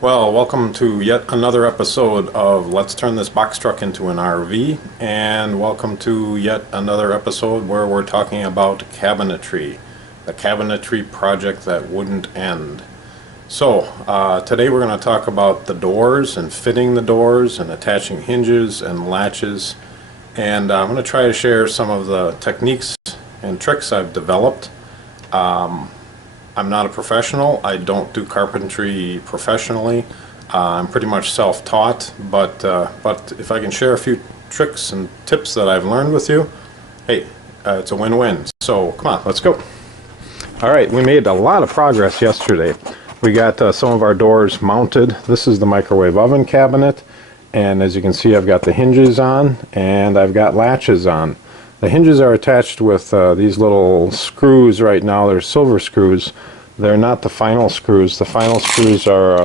Well, welcome to yet another episode of Let's Turn This Box Truck into an RV, and welcome to yet another episode where we're talking about cabinetry, the cabinetry project that wouldn't end. So, today we're going to talk about the doors and fitting the doors and attaching hinges and latches, and I'm going to try to share some of the techniques and tricks I've developed. I'm not a professional. I don't do carpentry professionally. I'm pretty much self-taught, but if I can share a few tricks and tips that I've learned with you, hey, it's a win-win. So come on, let's go. All right, we made a lot of progress yesterday. We got some of our doors mounted. This is the microwave oven cabinet, and as you can see, I've got the hinges on and I've got latches on. The hinges are attached with these little screws right now. They're silver screws. They're not the final screws. The final screws are,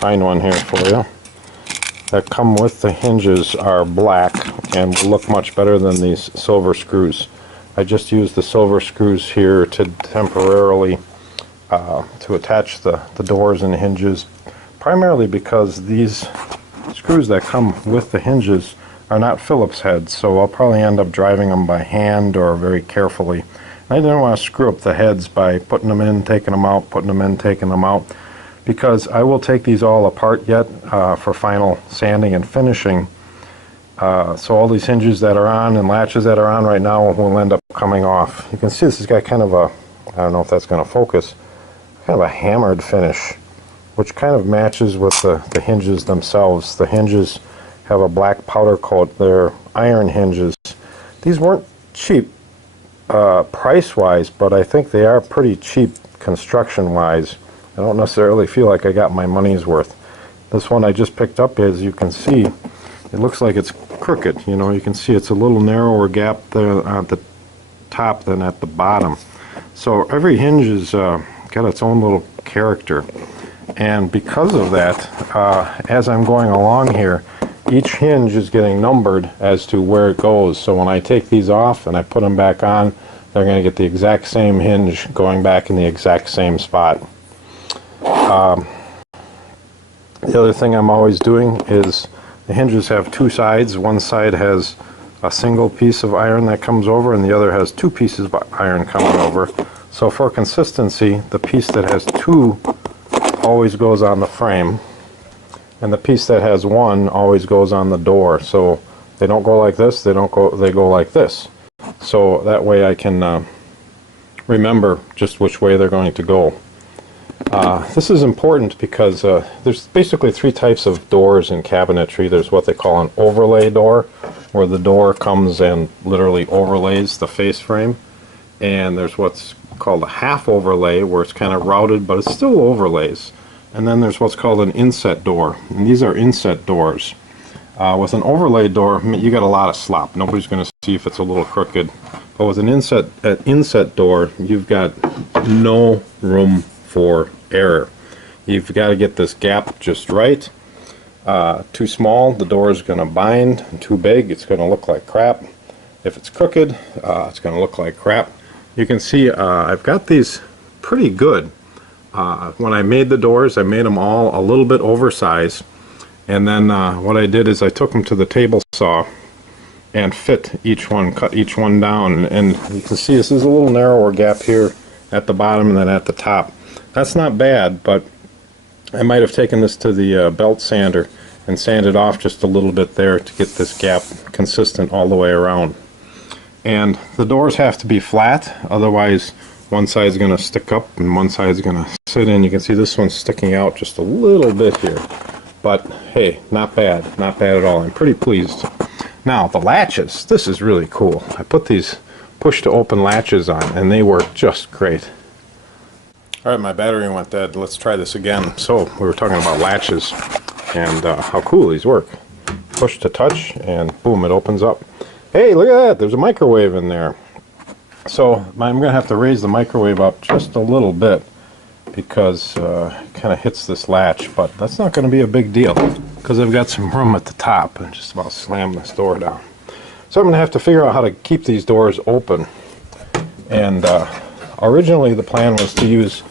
find one here for you, that come with the hinges are black and will look much better than these silver screws. I just used the silver screws here to temporarily to attach the doors and hinges, primarily because these screws that come with the hinges are not Phillips heads, so I'll probably end up driving them by hand or very carefully. I didn't want to screw up the heads by putting them in, taking them out, putting them in, taking them out, because I will take these all apart yet for final sanding and finishing. So all these hinges that are on and latches that are on right now will end up coming off. You can see this has got kind of a, I don't know if that's going to focus, kind of a hammered finish, which kind of matches with the hinges themselves. The hinges have a black powder coat. They're iron hinges. These weren't cheap price-wise, but I think they are pretty cheap construction-wise. I don't necessarily feel like I got my money's worth. This one I just picked up, as you can see, it looks like it's crooked. You know, you can see it's a little narrower gap there at the top than at the bottom. So every hinge has got its own little character. And because of that, as I'm going along here, each hinge is getting numbered as to where it goes. So when I take these off and I put them back on, they're going to get the exact same hinge going back in the exact same spot. The other thing I'm always doing is the hinges have two sides. One side has a single piece of iron that comes over and the other has two pieces of iron coming over. So for consistency, the piece that has two always goes on the frame, and the piece that has one always goes on the door. So they don't go like this, they go like this. So that way I can remember just which way they're going to go. This is important because there's basically three types of doors in cabinetry. There's what they call an overlay door, where the door comes and literally overlays the face frame. And there's what's called a half overlay, where it's kind of routed but it still overlays. And then there's what's called an inset door, and these are inset doors. With an overlay door, you get a lot of slop. Nobody's going to see if it's a little crooked. But with an inset door, you've got no room for error. You've got to get this gap just right. Too small, the door is going to bind. Too big, it's going to look like crap. If it's crooked, it's going to look like crap. You can see I've got these pretty good. When I made the doors, I made them all a little bit oversized, and then what I did is I took them to the table saw and fit each one, cut each one down, and you can see this is a little narrower gap here at the bottom and then at the top. That's not bad, but I might have taken this to the belt sander and sanded off just a little bit there to get this gap consistent all the way around. And the doors have to be flat, otherwise one side's going to stick up and one side's going to sit in. You can see this one's sticking out just a little bit here. But hey, not bad. Not bad at all. I'm pretty pleased. Now, the latches. This is really cool. I put these push-to-open latches on, and they work just great. Alright, my battery went dead. Let's try this again. So, we were talking about latches and how cool these work. Push to touch, and boom, it opens up. Hey, look at that. There's a microwave in there. So I'm going to have to raise the microwave up just a little bit because it kind of hits this latch, but that's not going to be a big deal because I've got some room at the top and just about slam this door down. So I'm going to have to figure out how to keep these doors open. And originally the plan was to use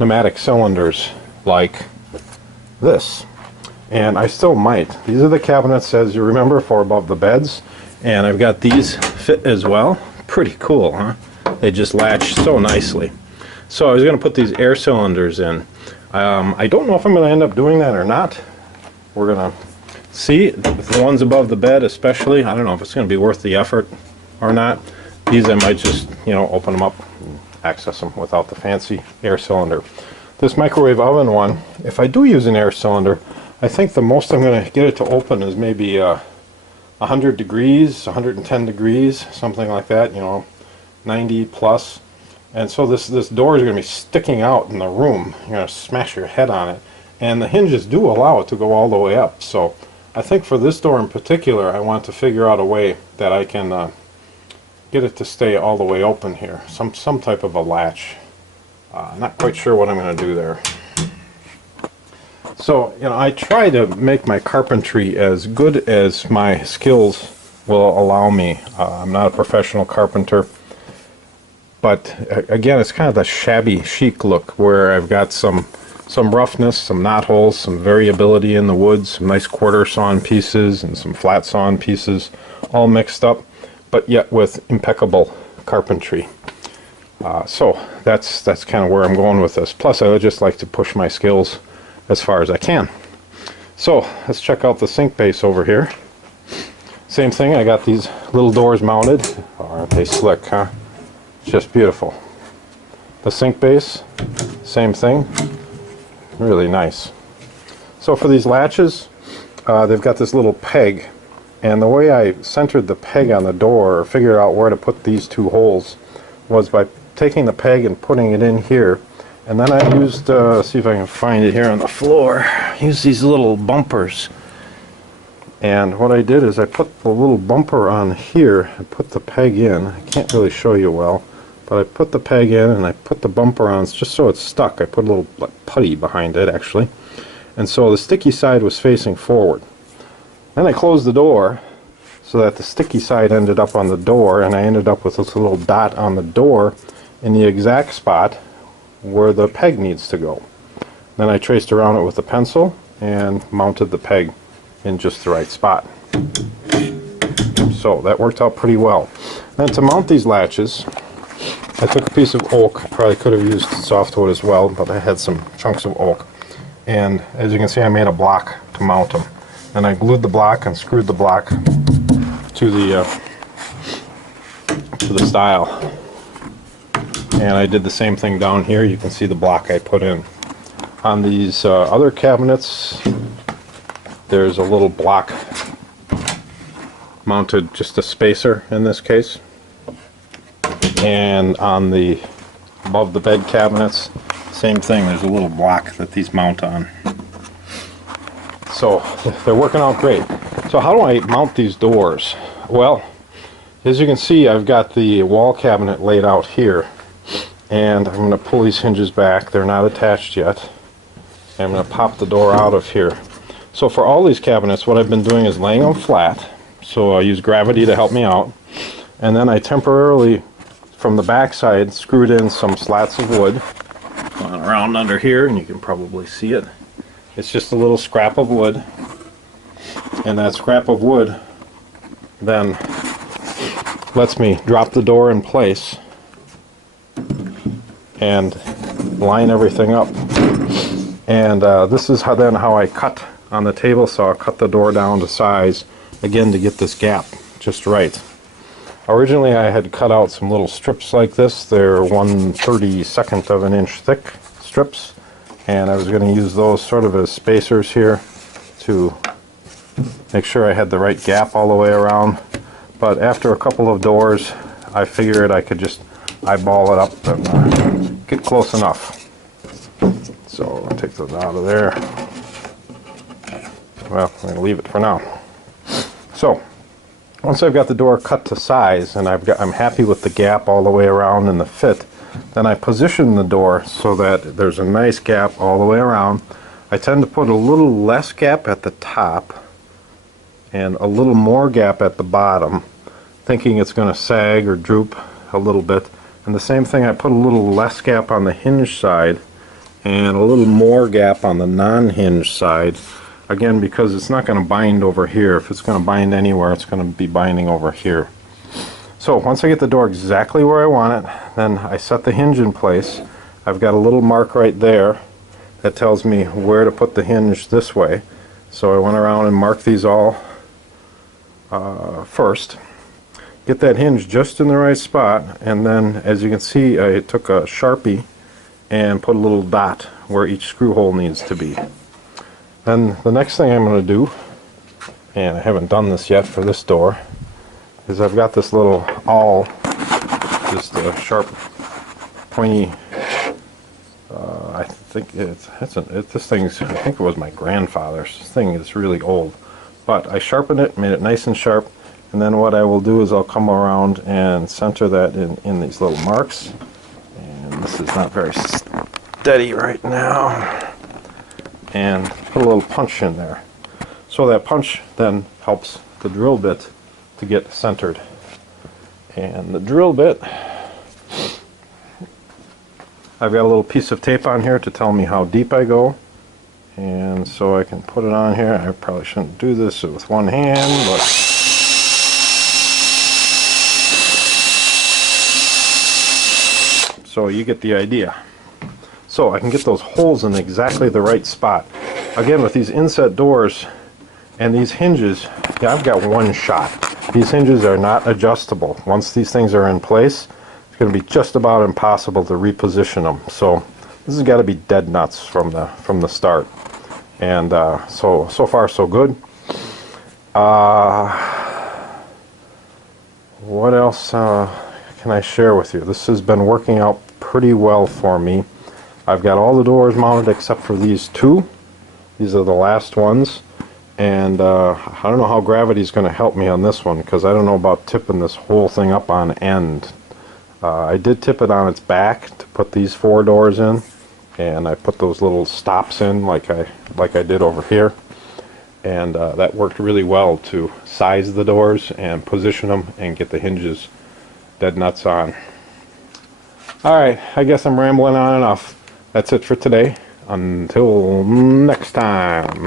pneumatic cylinders like this. And I still might. These are the cabinets, as you remember, for above the beds. And I've got these fit as well. Pretty cool, huh? They just latch so nicely. So I was going to put these air cylinders in. I don't know if I'm going to end up doing that or not. We're going to see. The ones above the bed especially, I don't know if it's going to be worth the effort or not. These I might just, you know, open them up and access them without the fancy air cylinder. This microwave oven one, if I do use an air cylinder, I think the most I'm going to get it to open is maybe 100 degrees, 110 degrees, something like that, you know, 90 plus. And so this door is going to be sticking out in the room. You're going to smash your head on it. And the hinges do allow it to go all the way up. So I think for this door in particular, I want to figure out a way that I can get it to stay all the way open here. Some type of a latch. Not quite sure what I'm going to do there. So, you know, I try to make my carpentry as good as my skills will allow me. I'm not a professional carpenter, but again, it's kind of the shabby chic look where I've got some roughness, some knot holes, some variability in the wood, some nice quarter sawn pieces and some flat sawn pieces all mixed up, but yet with impeccable carpentry. So that's kind of where I'm going with this. Plus, I would just like to push my skills as far as I can. So let's check out the sink base over here. Same thing, I got these little doors mounted. Oh, aren't they slick, huh? Just beautiful. The sink base, same thing. Really nice. So for these latches, they've got this little peg, and the way I centered the peg on the door, or figured out where to put these two holes, was by taking the peg and putting it in here. And then I used, see if I can find it here on the floor, use these little bumpers. And what I did is I put the little bumper on here and put the peg in. I can't really show you well, but I put the peg in and I put the bumper on just so it's stuck. I put a little like putty behind it actually. And so the sticky side was facing forward. Then I closed the door so that the sticky side ended up on the door, and I ended up with this little dot on the door in the exact spot where the peg needs to go. Then I traced around it with a pencil and mounted the peg in just the right spot. So that worked out pretty well. Then to mount these latches, I took a piece of oak. I probably could have used softwood as well, but I had some chunks of oak. And as you can see, I made a block to mount them. Then I glued the block and screwed the block to the stile. And I did the same thing down here. You can see the block I put in. On these other cabinets, there's a little block mounted, just a spacer in this case. And on the above the bed cabinets, same thing, there's a little block that these mount on. So they're working out great. So how do I mount these doors? Well, as you can see, I've got the wall cabinet laid out here, and I'm going to pull these hinges back. They're not attached yet. I'm going to pop the door out of here. So for all these cabinets, what I've been doing is laying them flat. So I use gravity to help me out, and then I temporarily, from the back side, screwed in some slats of wood. Going around under here, and you can probably see it. It's just a little scrap of wood, and that scrap of wood then lets me drop the door in place and line everything up. And this is how I cut on the table saw, cut the door down to size, again to get this gap just right. Originally I had cut out some little strips like this. They're 1/32 of an inch thick strips, and I was going to use those sort of as spacers here to make sure I had the right gap all the way around. But after a couple of doors, I figured I could just eyeball it up and get close enough. So I'll take those out of there. Well, I'm going to leave it for now. So once I've got the door cut to size and I'm happy with the gap all the way around and the fit, then I position the door so that there's a nice gap all the way around. I tend to put a little less gap at the top and a little more gap at the bottom, thinking it's going to sag or droop a little bit. And the same thing, I put a little less gap on the hinge side and a little more gap on the non-hinge side. Again, because it's not going to bind over here. If it's going to bind anywhere, it's going to be binding over here. So once I get the door exactly where I want it, then I set the hinge in place. I've got a little mark right there that tells me where to put the hinge this way. So I went around and marked these all first. Get that hinge just in the right spot, and then as you can see, I took a Sharpie and put a little dot where each screw hole needs to be. Then the next thing I'm going to do, and I haven't done this yet for this door, is I've got this little awl, just a sharp, pointy. I think this thing's. I think it was my grandfather's. This thing is really old, but I sharpened it, made it nice and sharp, and then what I will do is I'll come around and center that in these little marks. And this is not very steady right now. And put a little punch in there. So that punch then helps the drill bit to get centered. And the drill bit, I've got a little piece of tape on here to tell me how deep I go. And so I can put it on here. I probably shouldn't do this with one hand, but so you get the idea. So I can get those holes in exactly the right spot. Again, with these inset doors and these hinges, yeah, I've got one shot. These hinges are not adjustable. Once these things are in place, it's going to be just about impossible to reposition them. So this has got to be dead nuts from the start. And so far so good. What else can I share with you? This has been working out pretty well for me. I've got all the doors mounted except for these two. These are the last ones. And I don't know how gravity is going to help me on this one, because I don't know about tipping this whole thing up on end. I did tip it on its back to put these 4 doors in, and I put those little stops in like I did over here. And that worked really well to size the doors and position them and get the hinges dead nuts on. Alright, I guess I'm rambling on enough. That's it for today. Until next time.